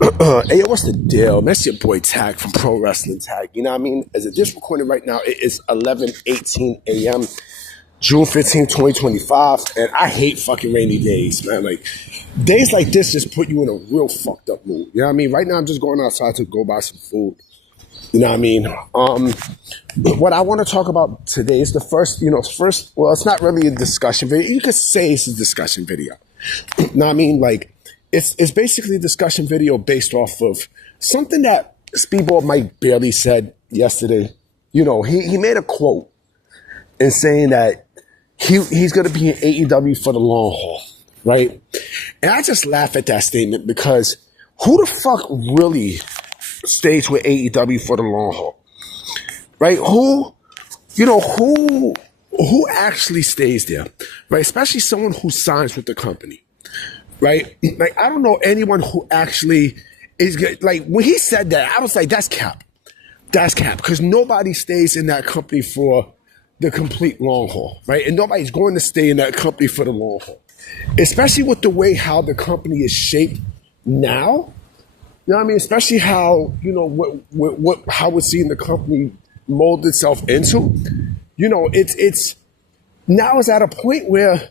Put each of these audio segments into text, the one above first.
Hey, what's the deal? That's your boy Tag from Pro Wrestling Tag. You know what I mean? As of this recording right now, it is 11:18 a.m., June 15th, 2025. And I hate fucking rainy days, man. Like, days like this just put you in a real fucked up mood. You know what I mean? Right now, I'm just going outside to go buy some food. You know what I mean? What I want to talk about today is the first, well, it's not really a discussion video. You could say it's a discussion video. You know what I mean? Like, it's basically a discussion video based off of something that Speedball Mike Bailey said yesterday. You know, he made a quote in saying that he's going to be in AEW for the long haul, right? And I just laugh at that statement because who the fuck really stays with AEW for the long haul, right? Who actually stays there, right? Especially someone who signs with the company, right? Like, I don't know anyone who actually is good. Like, when he said that, I was like, that's cap. That's cap. Because nobody stays in that company for the complete long haul, right? And nobody's going to stay in that company for the long haul. Especially with the way how the company is shaped now. You know what I mean? Especially how, how we're seeing the company mold itself into. You know, it's now it's at a point where,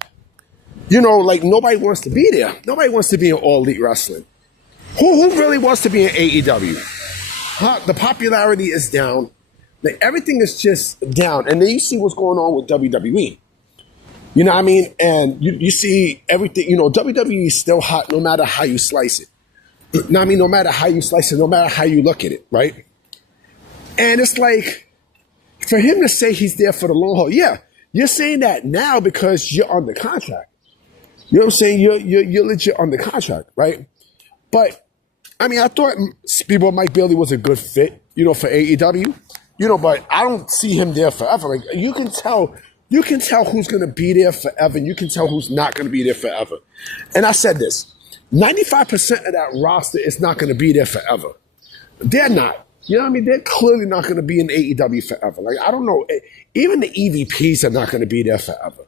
like, nobody wants to be there. Nobody wants to be in All Elite Wrestling. Who really wants to be in AEW? The popularity is down. Like, everything is just down. And then you see what's going on with WWE. You know what I mean? And you see everything, WWE is still hot no matter how you slice it. You know what I mean? No matter how you slice it, no matter how you look at it, right? And it's like, for him to say he's there for the long haul, yeah, you're saying that now because you're under contract. You know what I'm saying? You're legit under contract, right? But, I mean, I thought Speedball Mike Bailey was a good fit, for AEW. But I don't see him there forever. Like, you can tell who's going to be there forever, and you can tell who's not going to be there forever. And I said this, 95% of that roster is not going to be there forever. They're not. You know what I mean? They're clearly not going to be in AEW forever. Like, I don't know. Even the EVPs are not going to be there forever.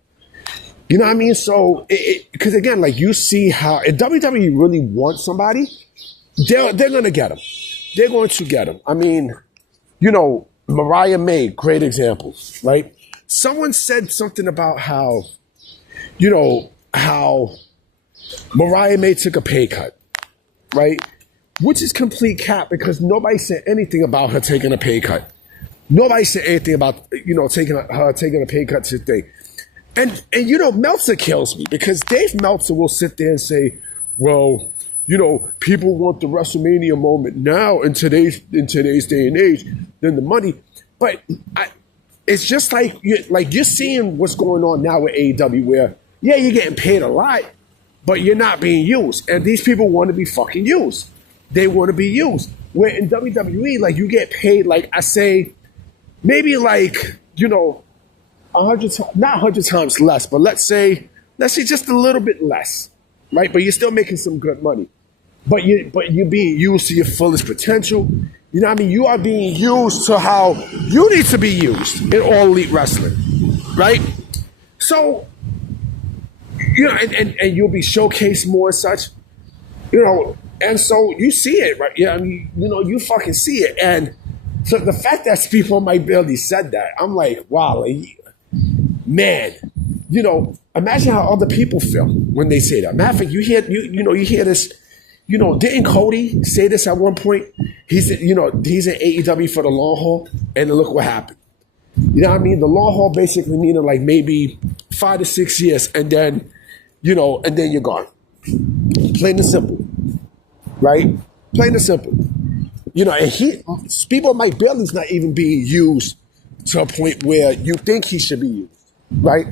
You know what I mean? So, because again, like, you see how, if WWE really wants somebody, they're going to get them. They're going to get them. I mean, Mariah May, great example, right? Someone said something about how Mariah May took a pay cut, right? Which is complete cap because nobody said anything about her taking a pay cut. Nobody said anything about, taking a pay cut today. And Meltzer kills me because Dave Meltzer will sit there and say, well, people want the WrestleMania moment now in today's day and age than the money. But it's just like you're seeing what's going on now with AEW where, yeah, you're getting paid a lot, but you're not being used. And these people want to be fucking used. They want to be used. Where in WWE, like, you get paid, like, I say, maybe like, 100 times, not 100 times less, but let's say just a little bit less, right? But you're still making some good money. But you're being used to your fullest potential. You know what I mean? You are being used to how you need to be used in All Elite Wrestling, right? So, and you'll be showcased more and such, and so you see it, right? Yeah, I mean, you fucking see it. And so the fact that Speedball Mike Bailey said that, I'm like, wow, like, man, imagine how other people feel when they say that. Matter of fact, you hear this. Didn't Cody say this at one point? He's in AEW for the long haul, and look what happened. You know what I mean? The long haul basically meaning like maybe 5 to 6 years, and then, and then you're gone. Plain and simple, right? Plain and simple. And Speedball Mike Bailey's not even being used to a point where you think he should be used, right?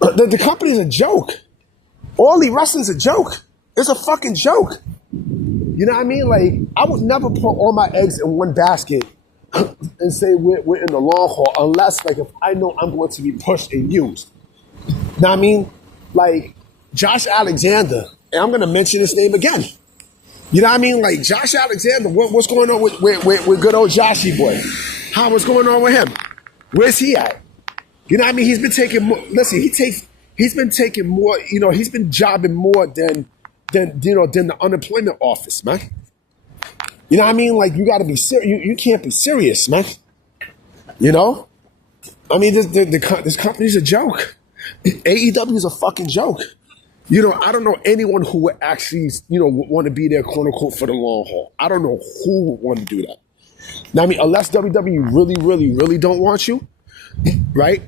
The company's a joke. All Elite Wrestling's a joke. It's a fucking joke. You know what I mean? Like, I would never put all my eggs in one basket and say we're in the long haul unless, like, if I know I'm going to be pushed and used. You know what I mean? Like, Josh Alexander, and I'm going to mention his name again. You know what I mean? Like, Josh Alexander, what's going on with good old Joshy boy? What's going on with him? Where's he at? You know what I mean? He's been taking more, listen, he's been taking more, he's been jobbing more than the unemployment office, man. You know what I mean? Like, you got to be serious. You can't be serious, man. You know? I mean, this company's a joke. AEW is a fucking joke. You know, I don't know anyone who would actually, would want to be there, quote unquote, for the long haul. I don't know who would want to do that. Now, I mean, unless WWE really, really, really don't want you, right?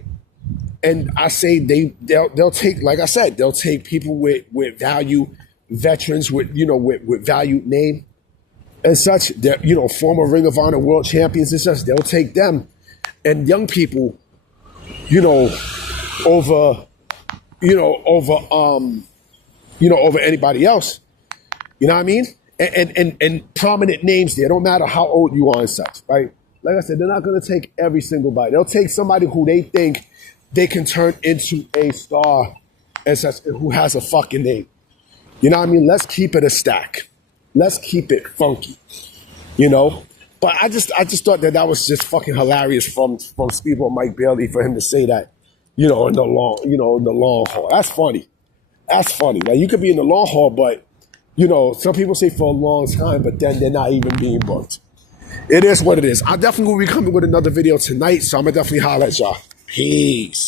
And I say they'll take, like I said, they'll take people with value, veterans with value name and such. They're, former Ring of Honor world champions and such. They'll take them, and young people, over anybody else. You know what I mean? And prominent names there. It don't matter how old you are and such, right? Like I said, they're not going to take every single body. They'll take somebody who they think they can turn into a star and such, who has a fucking name. You know what I mean? Let's keep it a stack. Let's keep it funky. But I just thought that was just fucking hilarious from Speedball Mike Bailey for him to say that, in the long haul. That's funny. That's funny. Like, you could be in the long haul, but, some people say for a long time, but then they're not even being booked. It is what it is. I definitely will be coming with another video tonight, so I'm going to definitely holler at y'all. Peace.